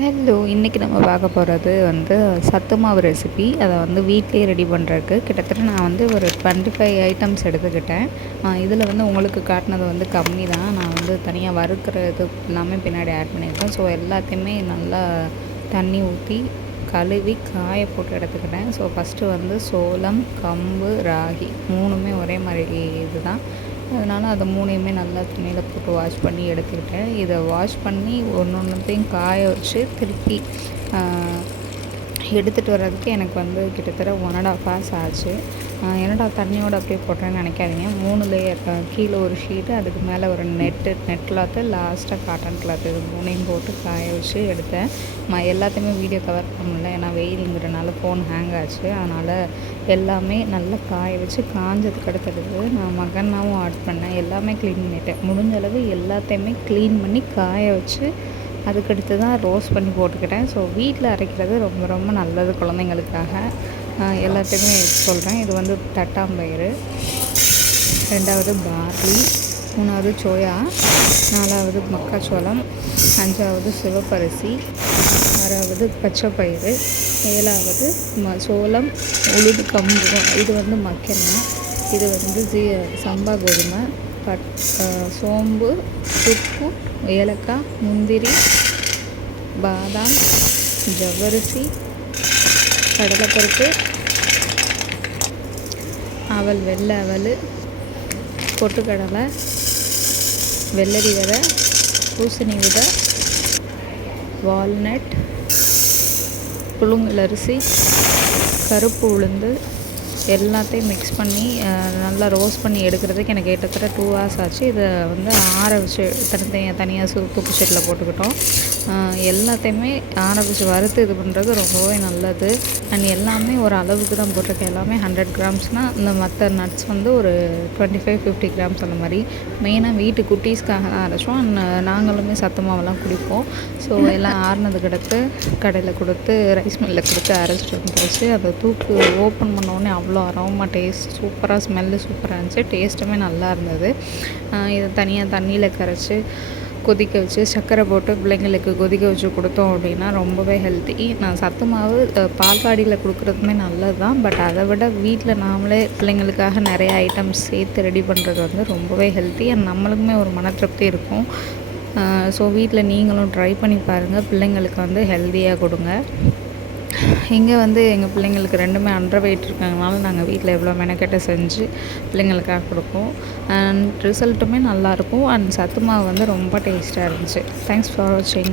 Hello இன்றைக்கி நம்ம பார்க்க போகிறது வந்து சத்து மாவு ரெசிபி அதை வந்து வீட்லேயே ரெடி பண்ணுறதுக்கு கிட்டத்தட்ட நான் வந்து ஒரு டுவெண்ட்டி ஃபைவ் ஐட்டம்ஸ் எடுத்துக்கிட்டேன் இதில் வந்து உங்களுக்கு காட்டினது வந்து கம்மி தான். நான் வந்து தனியாக வறுக்கிற இது எல்லாமே பின்னாடி ஆட் பண்ணியிருக்கேன். ஸோ எல்லாத்தையுமே நல்லா தண்ணி ஊற்றி கழுவி காய போட்டு எடுத்துக்கிட்டேன். ஸோ ஃபஸ்ட்டு வந்து சோளம் கம்பு ராகி மூணுமே ஒரே மாதிரி இது தான் அதனால் அதை மூணையுமே நல்லா துணியில் போட்டு வாஷ் பண்ணி எடுத்துக்கிட்டேன். இதை வாஷ் பண்ணி ஒன்று ஒன்றுத்தையும் காய வச்சு திருப்பி எடுத்துகிட்டு வர்றதுக்கு எனக்கு வந்து கிட்டத்தட்ட ஒன் அண்ட் ஆஃப் ஹவர்ஸ் ஆச்சு. என்னடா தண்ணியோடு அப்படியே போட்டேன்னு நினைக்காதீங்க. மூணு லேயர் கீழே ஒரு ஷீட்டு அதுக்கு மேலே ஒரு நெட்டு நெட் கிளாத்து லாஸ்ட்டாக காட்டன் கிளாத்து இது மூணையும் போட்டு காய வச்சு எடுத்தேன். நான் எல்லாத்தையுமே வீடியோ கவர் பண்ண முடியல. ஏன்னா வெயிலுங்கிறனால ஃபோன் ஹேங் ஆச்சு. அதனால் எல்லாமே நல்லா காய வச்சு காஞ்சதுக்கு அடுத்தது நான் மகனாவும் ஆட் பண்ணேன். எல்லாமே க்ளீன் பண்ணிட்டேன். முடிஞ்ச அளவு எல்லாத்தையுமே க்ளீன் பண்ணி காய வச்சு அதுக்கடுத்து தான் ரோஸ்ட் பண்ணி போட்டுக்கிட்டேன். ஸோ வீட்டில் அரைக்கிறது ரொம்ப ரொம்ப நல்லது குழந்தைங்களுக்காக. எல்லாத்தையுமே சொல்கிறேன் இது வந்து தட்டாம்பயிறு. ரெண்டாவது பார்லி. மூணாவது சோயா. நாலாவது மக்காச்சோளம். அஞ்சாவது சிவப்பரிசி. ஆறாவது பச்சைப்பயிறு. ஏழாவது ம சோளம் உளுது கம்பு. இது வந்து மக்கெண்ணெய். இது வந்து ஜீ சம்பா கோதுமை. பட் சோம்பு உப்பு ஏலக்காய் முந்திரி பாதாம் ஜவ்வரிசி கடலைப்பருப்பு அவல் வெள்ளை அவல் பொட்டுக்கடலை வெள்ளரி விதை பூசணி விதை வால்நட் புழுங்கல் அரிசி கருப்பு உளுந்து எல்லாத்தையும் மிக்ஸ் பண்ணி நல்லா ரோஸ்ட் பண்ணி எடுக்கிறதுக்கு எனக்கு கிட்டத்தட்ட டூ ஹவர்ஸ் ஆச்சு. இதை வந்து ஆற வச்சு தனித்தனியாக தனியாக சூ தூக்கு சட்டியில் போட்டுக்கிட்டோம். எல்லாத்தையுமே ஆற வச்சு வறுத்து இது பண்ணுறது ரொம்பவே நல்லது. அண்ட் எல்லாமே ஒரு அளவுக்கு தான் போட்டிருக்கேன். எல்லாமே ஹண்ட்ரட் கிராம்ஸ்னால் இந்த மற்ற நட்ஸ் வந்து ஒரு டுவெண்ட்டி ஃபைவ் ஃபிஃப்டி கிராம்ஸ் அந்த மாதிரி. மெயினாக வீட்டு குட்டீஸ்க்காக தான் அரைச்சோம். அண்ட் நாங்களுமே சத்து மாவெல்லாம் குடிப்போம். ஸோ எல்லாம் ஆறுனதுக்கு அடுத்து கடையில் கொடுத்து ரைஸ் மில்லில் கொடுத்து அரைச்சிட்டு வந்துருச்சு. அதை தூக்கு ஓப்பன் பண்ணோடனே அவ்வளோ அரோமா டேஸ்ட் சூப்பராக ஸ்மெல்லு சூப்பராக இருந்துச்சு. டேஸ்ட்டுமே நல்லா இருந்தது. இதை தனியாக தண்ணியில் கரைச்சி கொதிக்க வச்சு சர்க்கரை போட்டு பிள்ளைங்களுக்கு கொதிக்க வச்சு கொடுத்தோம் அப்படின்னா ரொம்பவே ஹெல்த்தி நான் சத்து மாவு பால்வாடியில் கொடுக்குறதுமே நல்லது தான் பட் அதை விட வீட்டில் நாமளே பிள்ளைங்களுக்காக நிறைய ஐட்டம்ஸ் சேர்த்து ரெடி பண்ணுறது வந்து ரொம்பவே ஹெல்த்தி அண்ட் நம்மளுக்குமே ஒரு மன திருப்தி இருக்கும். ஸோ வீட்டில் நீங்களும் ட்ரை பண்ணி பாருங்கள் பிள்ளைங்களுக்கு வந்து ஹெல்த்தியாக கொடுங்க. இங்கே வந்து எங்கள் பிள்ளைங்களுக்கு ரெண்டுமே அண்டர் வெயிட் இருக்கனால நாங்கள் வீட்டில் எவ்வளோ மெனக்கெட்ட செஞ்சு பிள்ளைங்களுக்காக கொடுப்போம். அண்ட் ரிசல்ட்டுமே நல்லாயிருக்கும் அண்ட் சத்து மாவு வந்து ரொம்ப டேஸ்ட்டாக இருந்துச்சு. தேங்க்ஸ் ஃபார் வாட்சிங்